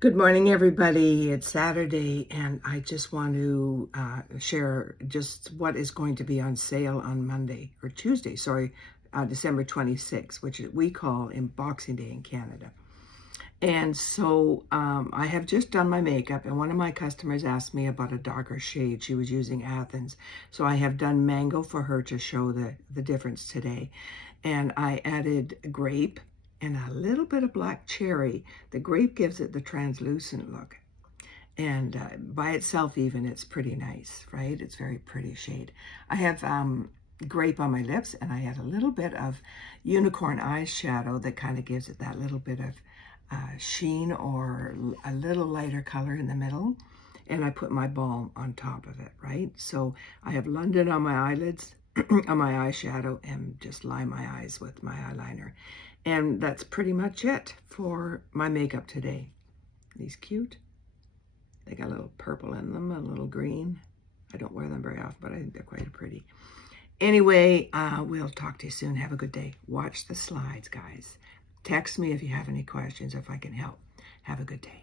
Good morning, everybody. It's Saturday, and I just want to share just what is going to be on sale on Monday, or Tuesday, sorry, December 26th, which we call in Boxing Day in Canada. And so I have just done my makeup, and one of my customers asked me about a darker shade. She was using Athens. So I have done mango for her to show the difference today. And I added grape and a little bit of black cherry. The grape gives it the translucent look. And by itself even, it's pretty nice, right? It's very pretty shade. I have grape on my lips, and I add a little bit of unicorn eyeshadow that kind of gives it that little bit of sheen or a little lighter color in the middle. And I put my balm on top of it, right? So I have London on my eyelids, on my eyeshadow, and just line my eyes with my eyeliner. And that's pretty much it for my makeup today. These cute. They got a little purple in them, a little green. I don't wear them very often, but I think they're quite pretty. Anyway, we'll talk to you soon. Have a good day. Watch the slides, guys. Text me if you have any questions, if I can help. Have a good day.